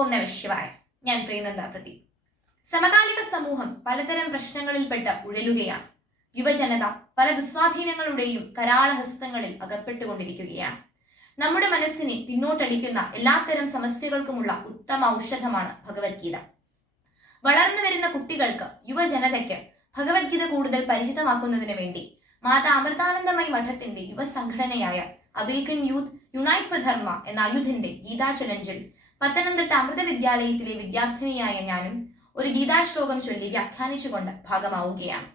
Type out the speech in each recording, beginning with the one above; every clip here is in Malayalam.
ഓം നമഃ ശിവായ. ഞാൻ പ്രിയനന്ദ പ്രദീപ്. സമകാലിക സമൂഹം പലതരം പ്രശ്നങ്ങളിൽപ്പെട്ട് ഉഴലുകയാണ്. യുവജനത പല ദുസ്വാധീനങ്ങളുടെയും കരാളഹസ്തങ്ങളിൽ അകപ്പെട്ടുകൊണ്ടിരിക്കുകയാണ്. നമ്മുടെ മനസ്സിനെ പിന്നോട്ടടിക്കുന്ന എല്ലാത്തരം സമസ്യകൾക്കുമുള്ള ഉത്തമ ഔഷധമാണ് ഭഗവത്ഗീത. വളർന്നു വരുന്ന കുട്ടികൾക്ക്, യുവജനതയ്ക്ക് ഭഗവത്ഗീത കൂടുതൽ പരിചിതമാക്കുന്നതിന് വേണ്ടി Mata Amritanandamayi മഠത്തിന്റെ യുവസംഘടനയായ awaken youth unite four ധർമ്മ എന്ന ആയുധിന്റെ ഗീതാ ചലഞ്ചിൽ പത്തനംതിട്ട അമൃത വിദ്യാലയത്തിലെ വിദ്യാർത്ഥിനിയായ ഞാനും ഒരു ഗീതാശ്ലോകം ചൊല്ലി വ്യാഖ്യാനിച്ചുകൊണ്ട് ഭാഗമാവുകയാണ്.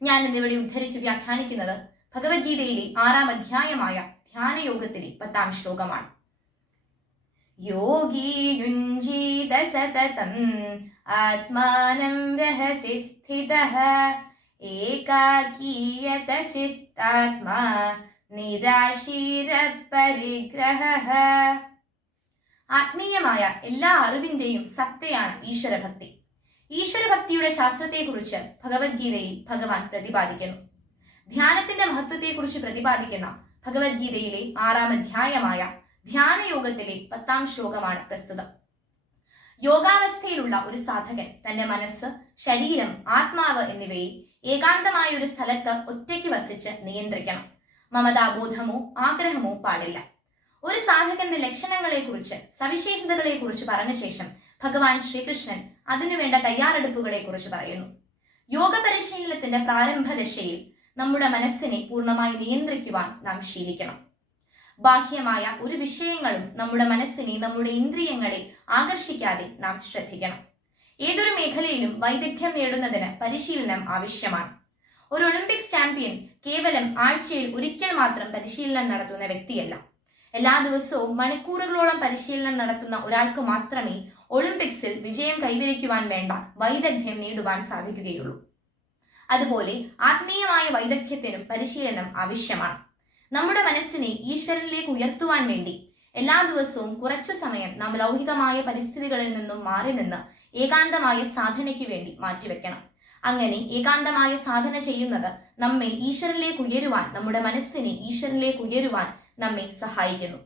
ഞാൻ ഇന്നിവിടെ ഉദ്ധരിച്ച് വ്യാഖ്യാനിക്കുന്നത് ഭഗവത്ഗീതയിലെ 6-ാം അധ്യായമായ ധ്യാനയോഗത്തിലെ 10-ാം ശ്ലോകമാണ്. യോഗി യുഞ്ജീത സതതം ആത്മാനം രഹസി സ്ഥിതഃ ഏകാകീയത ചിത്താത്മാ നിരാശീര പരിഗ്രഹഃ. ആത്മീയമായ എല്ലാ അറിവിന്റെയും സത്തയാണ് ഈശ്വരഭക്തി. ഈശ്വരഭക്തിയുടെ ശാസ്ത്രത്തെക്കുറിച്ച് ഭഗവത്ഗീതയിൽ ഭഗവാൻ പ്രതിപാദിക്കുന്നു. ധ്യാനത്തിന്റെ മഹത്വത്തെക്കുറിച്ച് പ്രതിപാദിക്കുന്ന ഭഗവത്ഗീതയിലെ 6-ാം അധ്യായമായ ധ്യാനയോഗത്തിലെ 10-ാം ശ്ലോകമാണ് പ്രസ്തുതം. യോഗാവസ്ഥയിലുള്ള ഒരു സാധകൻ തന്റെ മനസ്സ്, ശരീരം, ആത്മാവ് എന്നിവയെ ഏകാന്തമായ ഒരു സ്ഥലത്ത് ഒറ്റയ്ക്ക് വസിച്ച് നിയന്ത്രിക്കണം. മമതാബോധമോ ആഗ്രഹമോ പാടില്ല. ഒരു സാധകന്റെ ലക്ഷണങ്ങളെക്കുറിച്ച്, സവിശേഷതകളെക്കുറിച്ച് പറഞ്ഞ ശേഷം ഭഗവാൻ ശ്രീകൃഷ്ണൻ അതിനുവേണ്ട തയ്യാറെടുപ്പുകളെ കുറിച്ച് പറയുന്നു. യോഗ പരിശീലനത്തിന്റെ പ്രാരംഭ ദശയിൽ നമ്മുടെ മനസ്സിനെ പൂർണ്ണമായി നിയന്ത്രിക്കുവാൻ നാം ശീലിക്കണം. ബാഹ്യമായ ഒരു വിഷയങ്ങളും നമ്മുടെ മനസ്സിനെ, നമ്മുടെ ഇന്ദ്രിയങ്ങളെ ആകർഷിക്കാതെ നാം ശ്രദ്ധിക്കണം. ഏതൊരു മേഖലയിലും വൈദഗ്ധ്യം നേടുന്നതിന് പരിശീലനം ആവശ്യമാണ്. ഒരു ഒളിമ്പിക്സ് ചാമ്പ്യൻ കേവലം ആഴ്ചയിൽ ഒരിക്കൽ മാത്രം പരിശീലനം നടത്തുന്ന വ്യക്തിയല്ല. എല്ലാ ദിവസവും മണിക്കൂറുകളോളം പരിശീലനം നടത്തുന്ന ഒരാൾക്ക് മാത്രമേ ഒളിമ്പിക്സിൽ വിജയം കൈവരിക്കുവാൻ വേണ്ട വൈദഗ്ധ്യം നേടുവാൻ സാധിക്കുകയുള്ളൂ. അതുപോലെ ആത്മീയമായ വൈദഗ്ധ്യത്തിനും പരിശീലനം ആവശ്യമാണ്. നമ്മുടെ മനസ്സിനെ ഈശ്വരനിലേക്ക് ഉയർത്തുവാൻ വേണ്ടി എല്ലാ ദിവസവും കുറച്ചു സമയം നാം ലൗകികമായ പരിസ്ഥിതികളിൽ നിന്നും മാറി നിന്ന് ഏകാന്തമായ സാധനയ്ക്ക് വേണ്ടി മാറ്റിവെക്കണം. അങ്ങനെ ഏകാന്തമായ സാധന ചെയ്യുന്നത് നമ്മെ ഈശ്വരനിലേക്ക് ഉയരുവാൻ, നമ്മുടെ മനസ്സിനെ ഈശ്വരനിലേക്ക് ഉയരുവാൻ നമ്മെ സഹായിക്കുന്നു.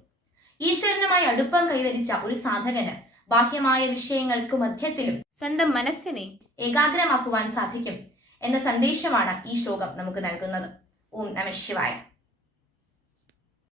ഈശ്വരനുമായി അടുപ്പം കൈവരിച്ച ഒരു സാധകന് ബാഹ്യമായ വിഷയങ്ങൾക്ക് മധ്യത്തിലും സ്വന്തം മനസ്സിനെ ഏകാഗ്രമാക്കുവാൻ സാധിക്കും എന്ന സന്ദേശമാണ് ഈ ശ്ലോകം നമുക്ക് നൽകുന്നത്. ഓം നമഃ ശിവായ.